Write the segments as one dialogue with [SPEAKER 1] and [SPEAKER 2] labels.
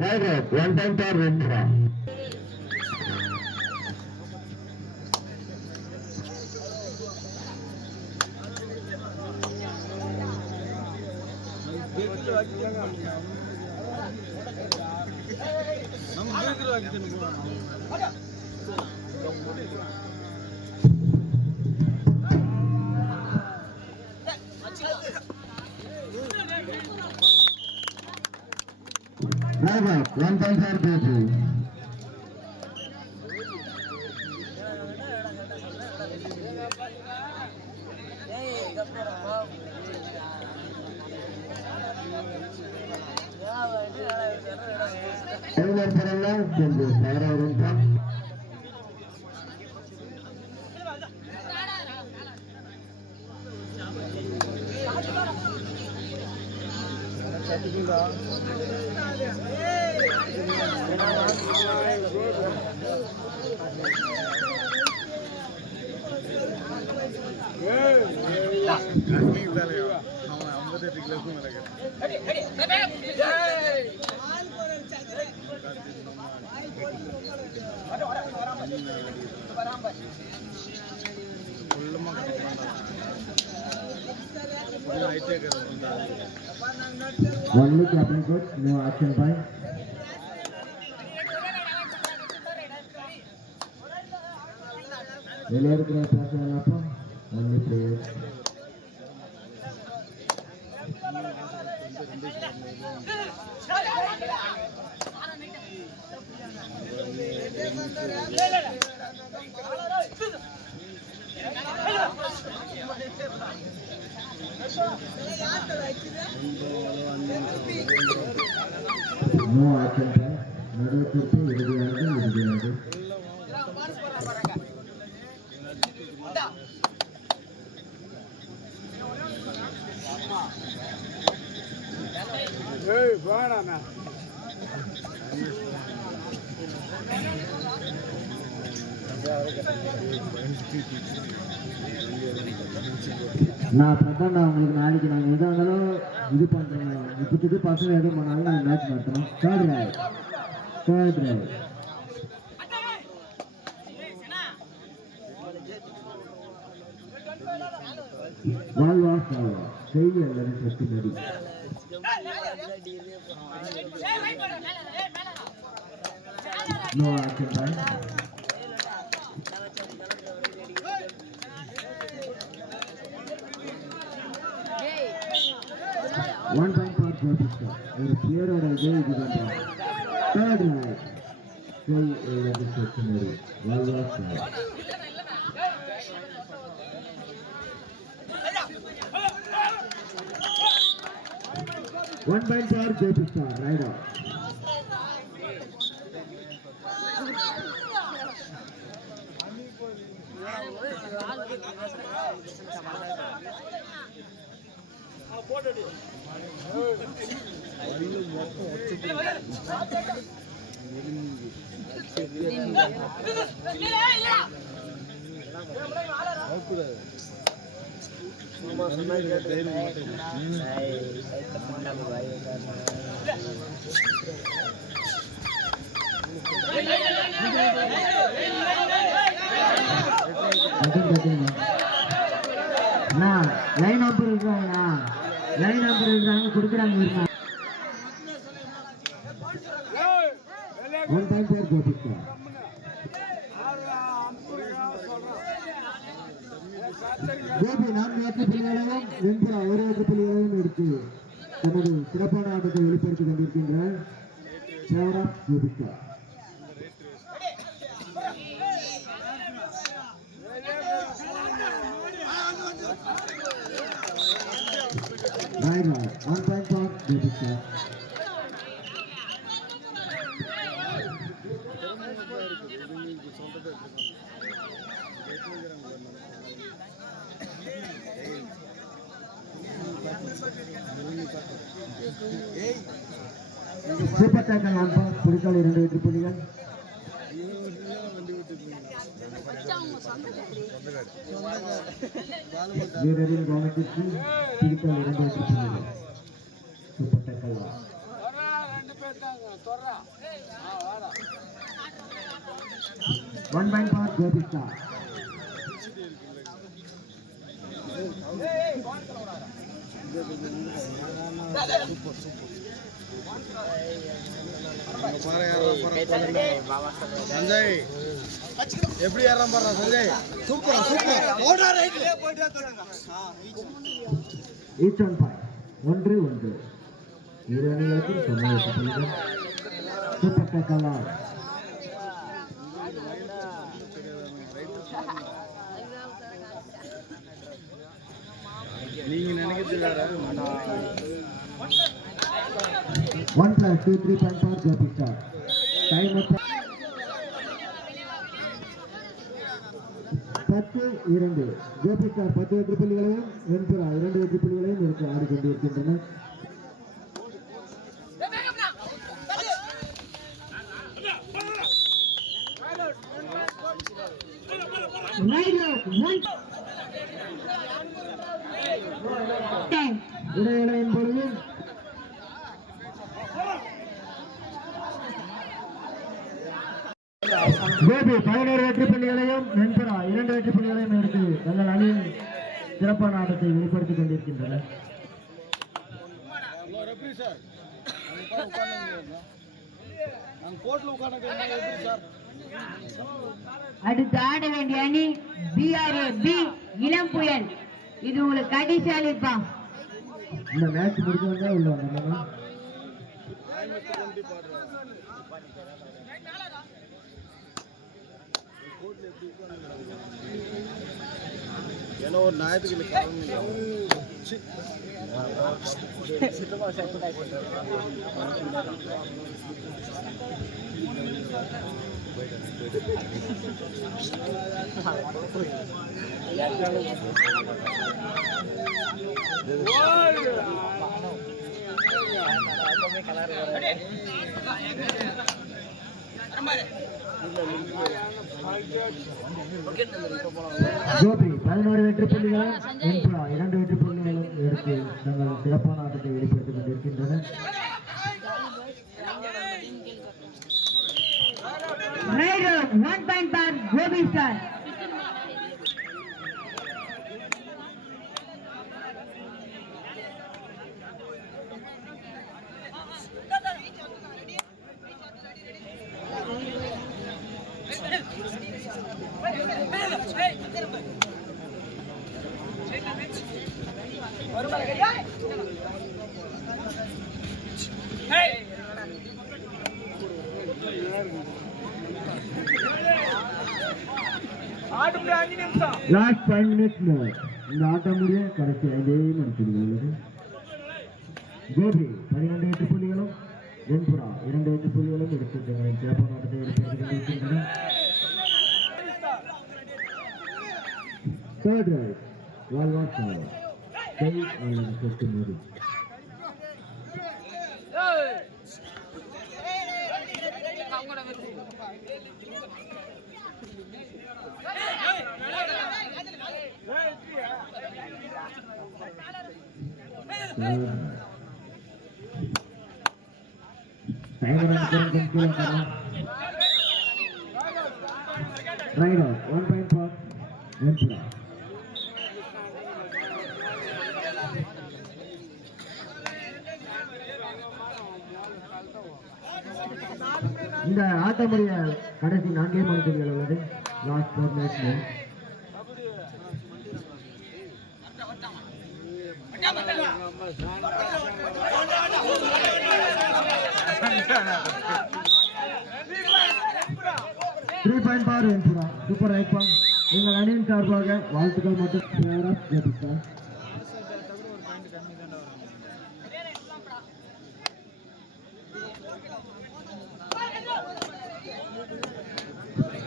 [SPEAKER 1] Right out, one time for Rindra. Right கொண்டு பாராளுமன்றம் One captain coach, no action point. Elor pass on up? Only player. Thank you. No நான் பிரதான உங்களுக்கு நாளைக்கு நாங்கள் எதாக இருந்தாலும் இது பண்ணுறோம் இப்போதைக்கு பசங்க எதுவும் பண்ணாலும் நாங்கள் மேட்ச் நடத்துகிறோம் தேர்ட் ரைட் தேர்ட் ரைட் பால் வாஸ் செய்தி அல்லது சக்தி நடி no action point point for Gopi Star ஒரு பிளேயரோட இது இதுதான் தேர்ட் ரைட் செய் அல்லது சக்தி நடி பால் வாஸ் One point for Gopi Star, right out. Line number இருக்காங்கண்ணா line இருக்காங்க கொடுக்குறாங்க இருங்க ஒன் டைம் பேர் கோபிஸ்டா கோபி நான்கு வெண்புறா ஒரு வெற்றி எடுத்து தனது சிறப்பான ஆட்டத்தை வெளிப்படுத்திக் கொண்டிருக்கின்ற சேவரா Gopi Star Right, right. One point for Gopiska. Super tackle ஆன்பா புலிக்கால் இரண்டு வெற்றி புள்ளிகள் வீரரின் கவனத்திற்கு புலிக்கால் இரண்டு வெற்றி புள்ளிகள் one point for Gopi Star
[SPEAKER 2] Sanjay எப்படி ஏறாம பாரு சஞ்சய் சூப்பர் சூப்பர் ஓடா ரைட்
[SPEAKER 1] ஈச் ஒன் பாயிண்ட் ஒன்று ஒன்று இரு அணிகளுக்கும்
[SPEAKER 2] நீங்க நினைக்கிறது வேற
[SPEAKER 1] one plus two three point for Gopi Star time பத்து இரண்டு. கோபி ஸ்டார் பத்து வெற்றி புள்ளிகளையும் வெண்புறா. இரண்டு வெற்றி புள்ளிகளையும் எடுத்து ஆடிக்கொண்டிருக்கின்றனர் இடைவேளையின் பொழுது கோபி பதினோரு வெற்றி புள்ளிகளையும் வெண்புறா இரண்டு வெற்றி புள்ளிகளையும் எடுத்து தங்கள் அணியின் சிறப்பான ஆட்டத்தை வெளிப்படுத்திக் கொண்டிருக்கின்றனர்.
[SPEAKER 3] அடுத்து ஆட வேண்டிய அணி பிஆர்ஏ பி இளம் புயல். இது உங்களுக்கு கடைசி அளிப்பா
[SPEAKER 1] இந்த மேட்ச் முடிஞ்சவங்க உள்ள வந்தாங்க
[SPEAKER 2] ಏನೋ ಒಂದು ನಾಯಕಿಗೆ ಕಲರ್
[SPEAKER 1] கோபி பதினோரு வெற்றி புள்ளிகளும் வெண்புறா இரண்டு வெற்றி புள்ளிகளும் எடுத்து தங்கள் சிறப்பான ஆட்டத்தை வெளிப்படுத்திக் கொண்டிருக்கின்றனர்
[SPEAKER 3] one point for Gopi Star
[SPEAKER 1] last five மினிட்ஸ்ல இந்த ஆட்டம் முடிய கடைசி ஐந்தே நிமிடத்தில் கோபி பனிரெண்டு எட்டு புள்ளிகளும். வெண்புறா இரண்டு எட்டு புள்ளிகளும் எடுத்து ஜெயப்பூர் ஆட்டத்தை வெளிப்படுத்திக் கொண்டிருக்கின்றனர் தேர்ட் ரைட் கை அல்லது சொட்டு மோதி டைமர் அனுப்புறேன் கொஞ்சம் கீழே ரைட் ஆஃப் ஆட்டமுடைய கடைசி நான்கே மணித்துறைகள் உள்ளது last four minutes three point four Venpura super right ball எங்கள் அணியின் சார்பாக வாழ்த்துக்கள் மற்றும் பிளேயர்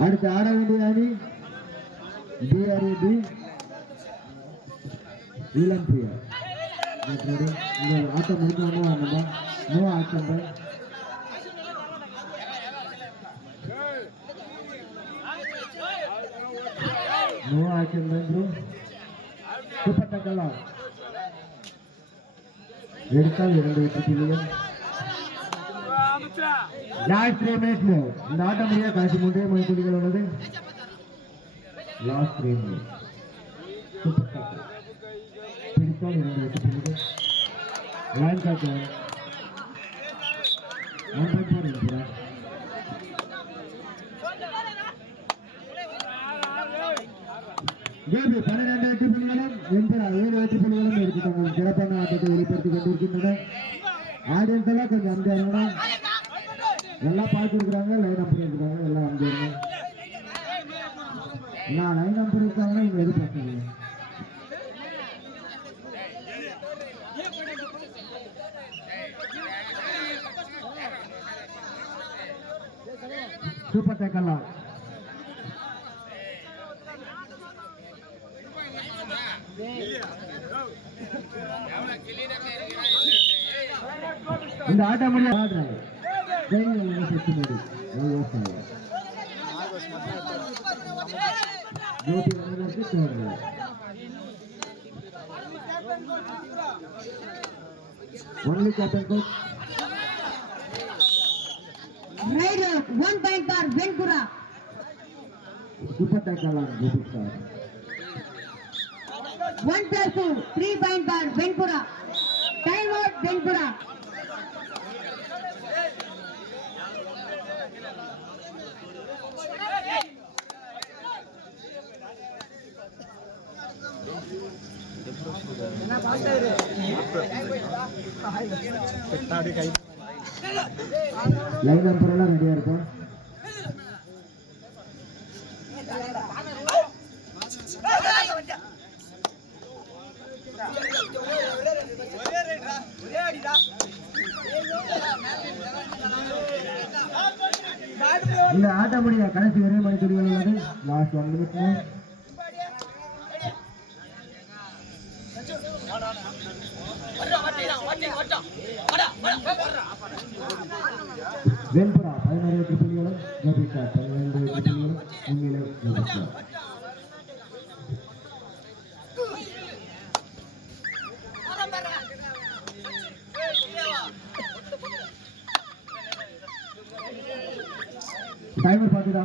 [SPEAKER 1] அடுத்து ஆட வேண்டிய அணி பிஆர்ஏபி இளம் பிரியர் இந்த ஆட்டம் முடிஞ்சோடனே நம்ம நோ ஆட்டம் நோ ஆட்டம் பை ப்ரோ சூப்பர் டக்கலா எடுத்தால் இரண்டு வெற்றி புள்ளிகள் லாஸ்ட் த்ரீ மினிட்ஸ் இந்த ஆட்டம் முடிய கடைசி மூன்றே மணி புள்ளிகள் உள்ளது last three minutes super tackle பிடித்தால் இரண்டு வெற்றி புள்ளிகள் லைன் காட்டு ஒன் பாயிண்ட் ஃபோர் இருக்கிறார் கேபி பன்னிரண்டு வெற்றி புள்ளிகளும் வெண்பரா ஏழு வெற்றி புள்ளிகளும் தங்கள் சிறப்பான ஆட்டத்தை வெளிப்படுத்திக் கொண்டிருக்கின்றன ஆடியன்ஸ் எல்லாம் கொஞ்சம் நல்லா எல்லாம் பார்த்துருக்குறாங்க லைன் நம்பர் இருக்காங்க எல்லாம் அமைதியாக நான் லைன் நம்பர் இருக்காங்க இவங்க எதிர்பார்க்குறீங்க சூப்பர் டேக்கல்லாம் இந்த ஆட்டம் ஆடுறாங்க. Only captain coach
[SPEAKER 3] raid one point for Venkura
[SPEAKER 1] super tackle good sir
[SPEAKER 3] one plus two three point for Venkura time out Venkura
[SPEAKER 1] line number எல்லாம் ரெடியா இருக்கும் இந்த ஆட்டம் முடிய கடைசி ஒரே மணி துடிகள் உள்ளது லாஸ்ட் ஒன் மினிட் வெண்புரா பதினாறு வெற்றி புள்ளிகளும் கோபிகா பன்னிரண்டு வெற்றி புள்ளிகளும் உண்மையிலே கோபிகா டைமர் பார்த்துடா